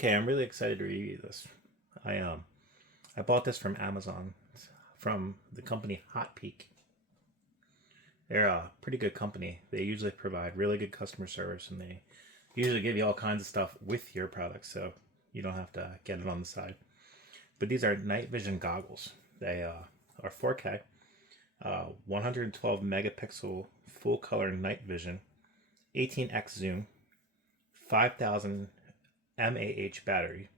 Okay, I'm really excited to review this. I bought this from Amazon from the company Hotpeak. They're a pretty good company. They usually provide really good customer service, and they usually give you all kinds of stuff with your product, so you don't have to get it on the side. But these are night vision goggles. They are 4K, 112 megapixel full color night vision, 18x zoom, 5,000 mAh battery,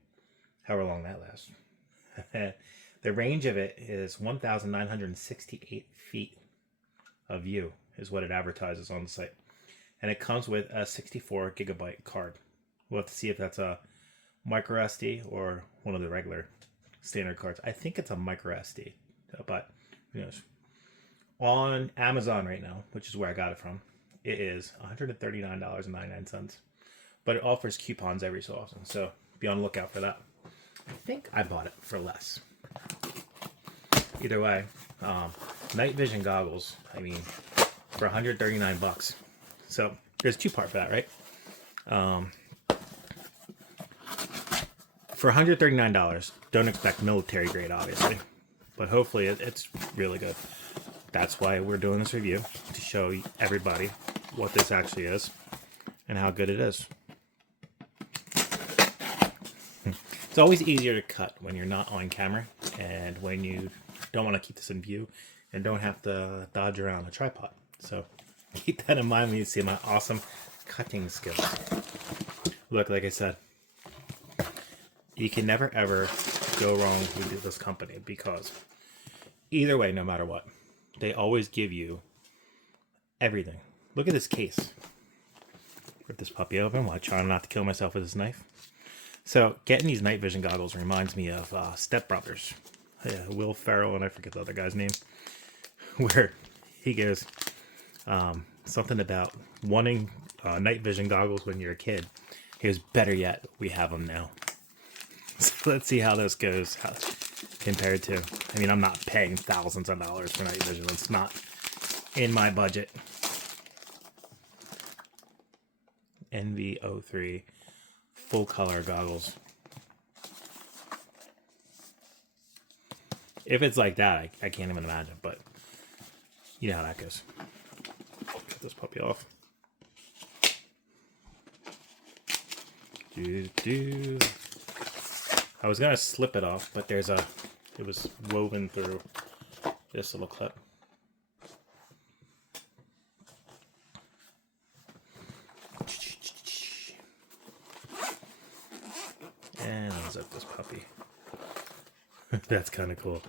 however long that lasts. The range of it is 1,968 feet of view is what it advertises on the site. And it comes with a 64 gigabyte card. We'll have to see if that's a micro SD or one of the regular standard cards. I think it's a micro SD, but who knows. On Amazon right now, which is where I got it from, it is $139.99. But it offers coupons every so often, so be on the lookout for that. I think I bought it for less. Either way, night vision goggles, I mean, for 139 bucks. So there's two parts for that, right? For $139, don't expect military grade, obviously, but hopefully it's really good. That's why we're doing this review, to show everybody what this actually is and how good it is. It's always easier to cut when you're not on camera and when you don't want to keep this in view and don't have to dodge around a tripod. So keep that in mind when you see my awesome cutting skills. Look, like I said, you can never ever go wrong with this company, because either way, no matter what, they always give you everything. Look at this case. Rip this puppy open while trying not to kill myself with this knife. So getting these night vision goggles reminds me of Step Brothers. Will Ferrell, and I forget the other guy's name, where he goes something about wanting night vision goggles when you're a kid. He goes, better yet, we have them now. So let's see how this goes compared to, I mean, I'm not paying thousands of dollars for night vision. It's not in my budget. NV03 full color goggles. If it's like that, I can't even imagine, but you know how that goes. Get this puppy off. I was gonna slip it off, but it was woven through this little clip. And unzip this puppy. That's kind of cool.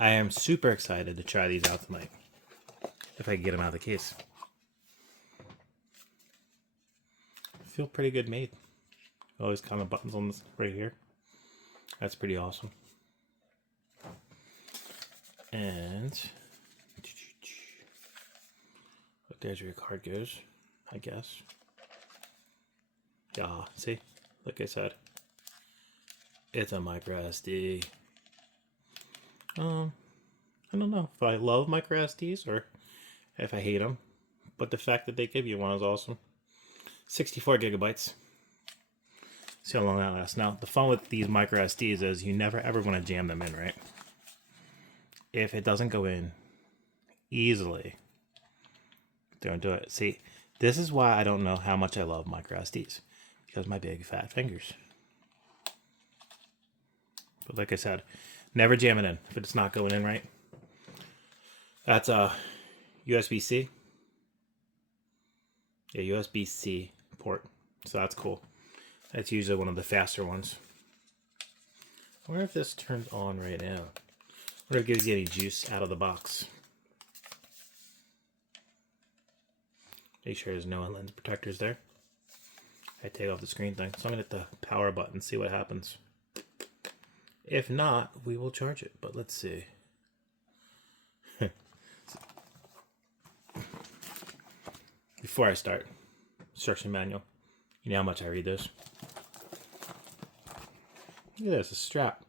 I am super excited to try these out tonight, if I can get them out of the case. Feel pretty good made. All these kind of buttons on this right here. That's pretty awesome. And there's where your card goes, I guess. Yeah, see? Like I said, it's a micro SD. I don't know if I love micro SDs or if I hate them, but the fact that they give you one is awesome. 64 gigabytes. See how long that lasts. Now, the fun with these micro SDs is you never ever want to jam them in, right? If it doesn't go in easily, don't do it. See, this is why I don't know how much I love micro SDs, because my big fat fingers. But like I said, never jam it in if it's not going in right. That's a USB-C. Yeah, USB-C port. So that's cool. That's usually one of the faster ones. I wonder if this turns on right now. I wonder if it gives you any juice out of the box. Make sure there's no lens protectors there. I take off the screen thing. So I'm going to hit the power button, see what happens. If not, we will charge it. But let's see. Before I start, instruction manual. You know how much I read this. Look at this, a strap.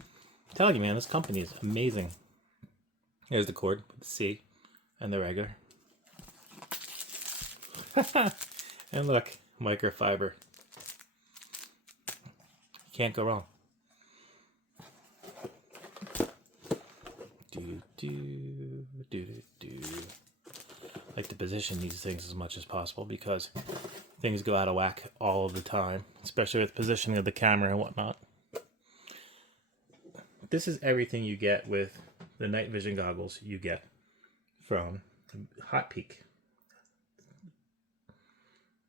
I'm telling you, man, this company is amazing. Here's the cord with the C and the regular. And look, microfiber. Can't go wrong. Do. Like to position these things as much as possible because things go out of whack all of the time, especially with positioning of the camera and whatnot. This is everything you get with the night vision goggles you get from Hotpeak.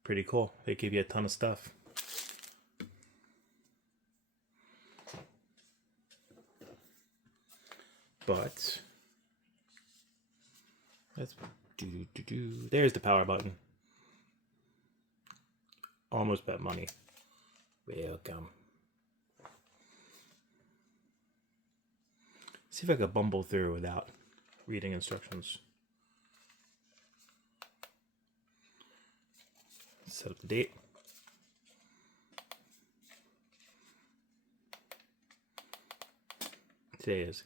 Pretty cool. They give you a ton of stuff. But let's do. There's the power button. Almost bet money. Welcome. See if I can bumble through without reading instructions. Set up the date. Today is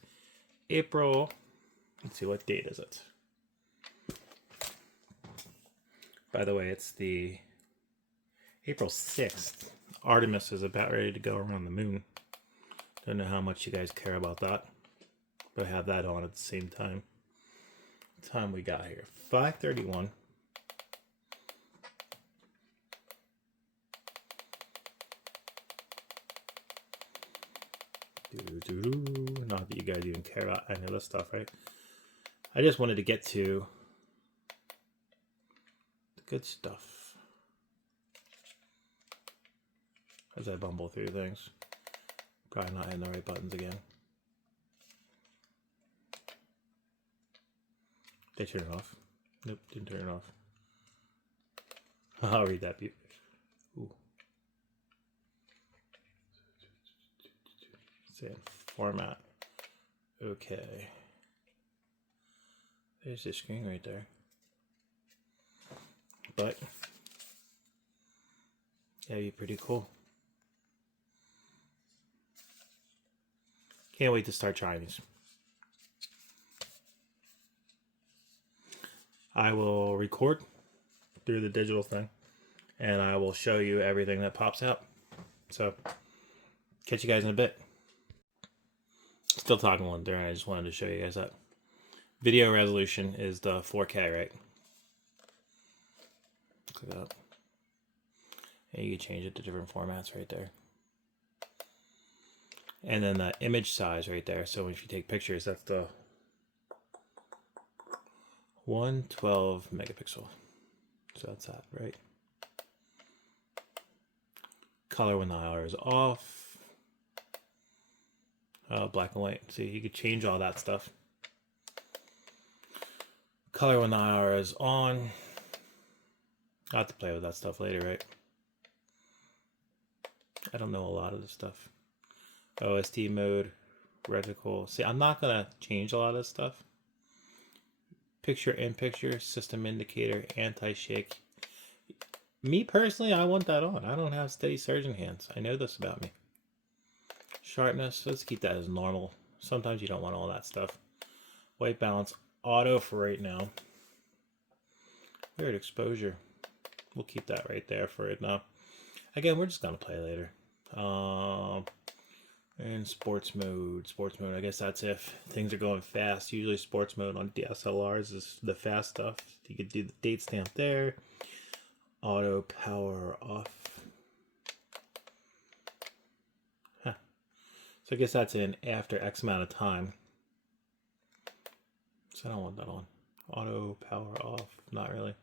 April. Let's see, what date is it? By the way, it's the April 6th. Artemis is about ready to go around the moon. Don't know how much you guys care about that, but I have that on at the same time. What time we got here? 5:31. Not that you guys even care about any of this stuff, right? I just wanted to get to the good stuff as I bumble through things. Probably not hitting the right buttons again. Did I turn it off? Nope, didn't turn it off. I'll read that. Ooh. Say format. Okay. There's the screen right there. But yeah, you're pretty cool. Can't wait to start trying these. I will record through the digital thing and I will show you everything that pops out. So catch you guys in a bit. Still talking one during. I just wanted to show you guys that. Video resolution is the 4K, right? Look at that. And you can change it to different formats right there. And then the image size right there. So if you take pictures, that's the 112 megapixel. So that's that, right? Color when the hour is off. Black and white. See, you could change all that stuff. Color when the hour is on. I'll have to play with that stuff later, right? I don't know a lot of this stuff. OST mode, reticle. See, I'm not going to change a lot of this stuff. Picture in picture, system indicator, anti-shake. Me personally, I want that on. I don't have steady surgeon hands. I know this about me. Sharpness, let's keep that as normal. Sometimes you don't want all that stuff. White balance, auto for right now. Weird exposure. We'll keep that right there for right now. Again, we're just going to play later. And sports mode. Sports mode, I guess that's if things are going fast. Usually sports mode on DSLRs is the fast stuff. You could do the date stamp there. Auto power off. Huh. So I guess that's in after X amount of time. So I don't want that on. Auto power off. Not really.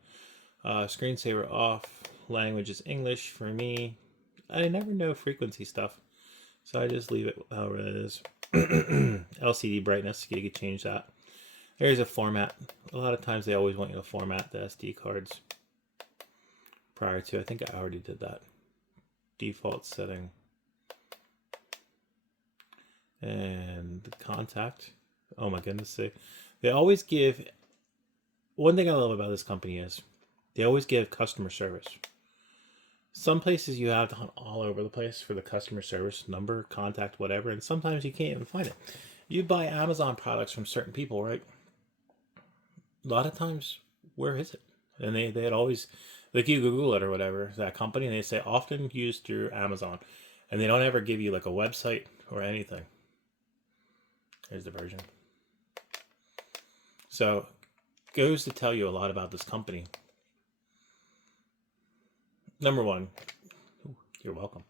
Screensaver off. Language is English for me. I never know frequency stuff. So I just leave it however it is. LCD brightness, you could change that. There's a format. A lot of times they always want you to format the SD cards prior to. I think I already did that. Default setting. And the contact. Oh my goodness. They always give, one thing I love about this company is they always give customer service. Some places you have to hunt all over the place for the customer service number, contact, whatever, and sometimes you can't even find it. You buy Amazon products from certain people, right? A lot of times, where is it? And they'd always, like you Google it or whatever, that company, and they say often used through Amazon. And they don't ever give you like a website or anything. Here's the version. So, goes to tell you a lot about this company. Number one, you're welcome.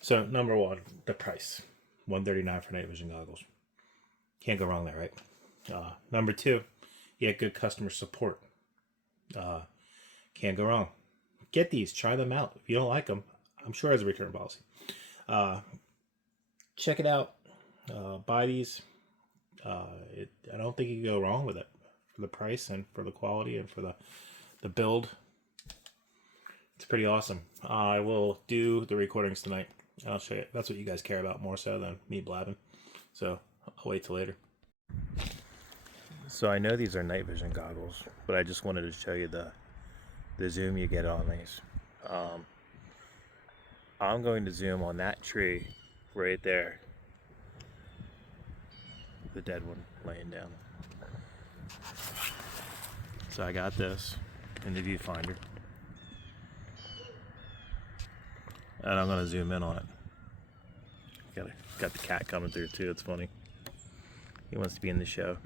So, number one, the price. $139 for night vision goggles. Can't go wrong there, right? Number two, you get good customer support. Can't go wrong. Get these, try them out. If you don't like them, I'm sure there's a return policy. Check it out. Buy these. I don't think you can go wrong with it for the price and for the quality and for the build. It's pretty awesome. I will do the recordings tonight. I'll show you. That's what you guys care about more so than me blabbing. So I'll wait till later. So I know these are night vision goggles, but I just wanted to show you the zoom you get on these. I'm going to zoom on that tree right there. The dead one laying down. So I got this in the viewfinder. And I'm gonna zoom in on it. Got the cat coming through too, it's funny. He wants to be in the show.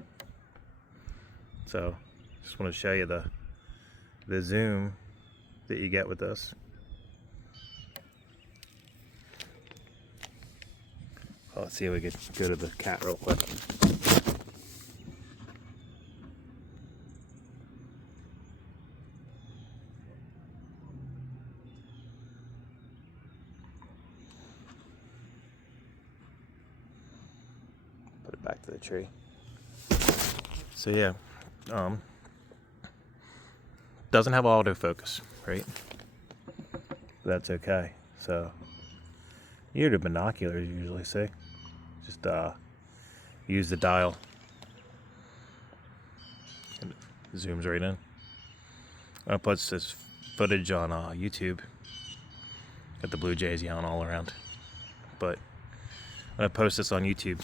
So just want to show you the zoom that you get with this. Well, let's see if we could go to the cat real quick. Put it back to the tree. So yeah, doesn't have autofocus, right? That's okay. So you the binoculars usually see. Just use the dial. And it zooms right in. I'm gonna put this footage on YouTube. Got the Blue Jays yelling all around. But I'm gonna post this on YouTube.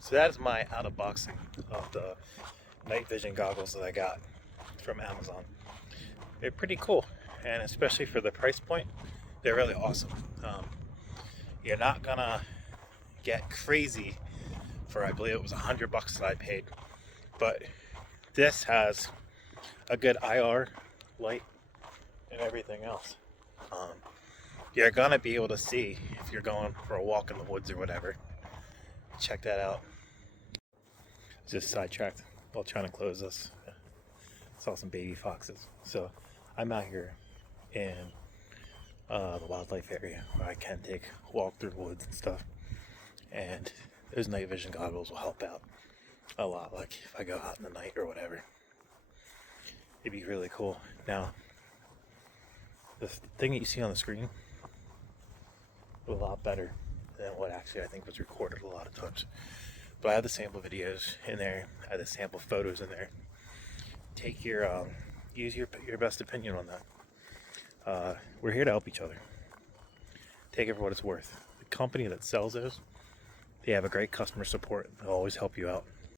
So that is my out-of-boxing of the night vision goggles that I got from Amazon. They're pretty cool, and especially for the price point, they're really awesome. You're not gonna get crazy for, I believe it was $100 that I paid, but this has a good IR light and everything else. You're gonna be able to see if you're going for a walk in the woods or whatever. Check that out. Just sidetracked while trying to close this. Saw some baby foxes. So I'm out here in the wildlife area where I can take a walk through the woods and stuff. And those night vision goggles will help out a lot. Like if I go out in the night or whatever, it'd be really cool. Now, the thing that you see on the screen was a lot better than what actually I think was recorded a lot of times. But I have the sample videos in there. I have the sample photos in there. Take your use your best opinion on that. We're here to help each other. Take it for what it's worth. The company that sells those, they have a great customer support. They'll always help you out.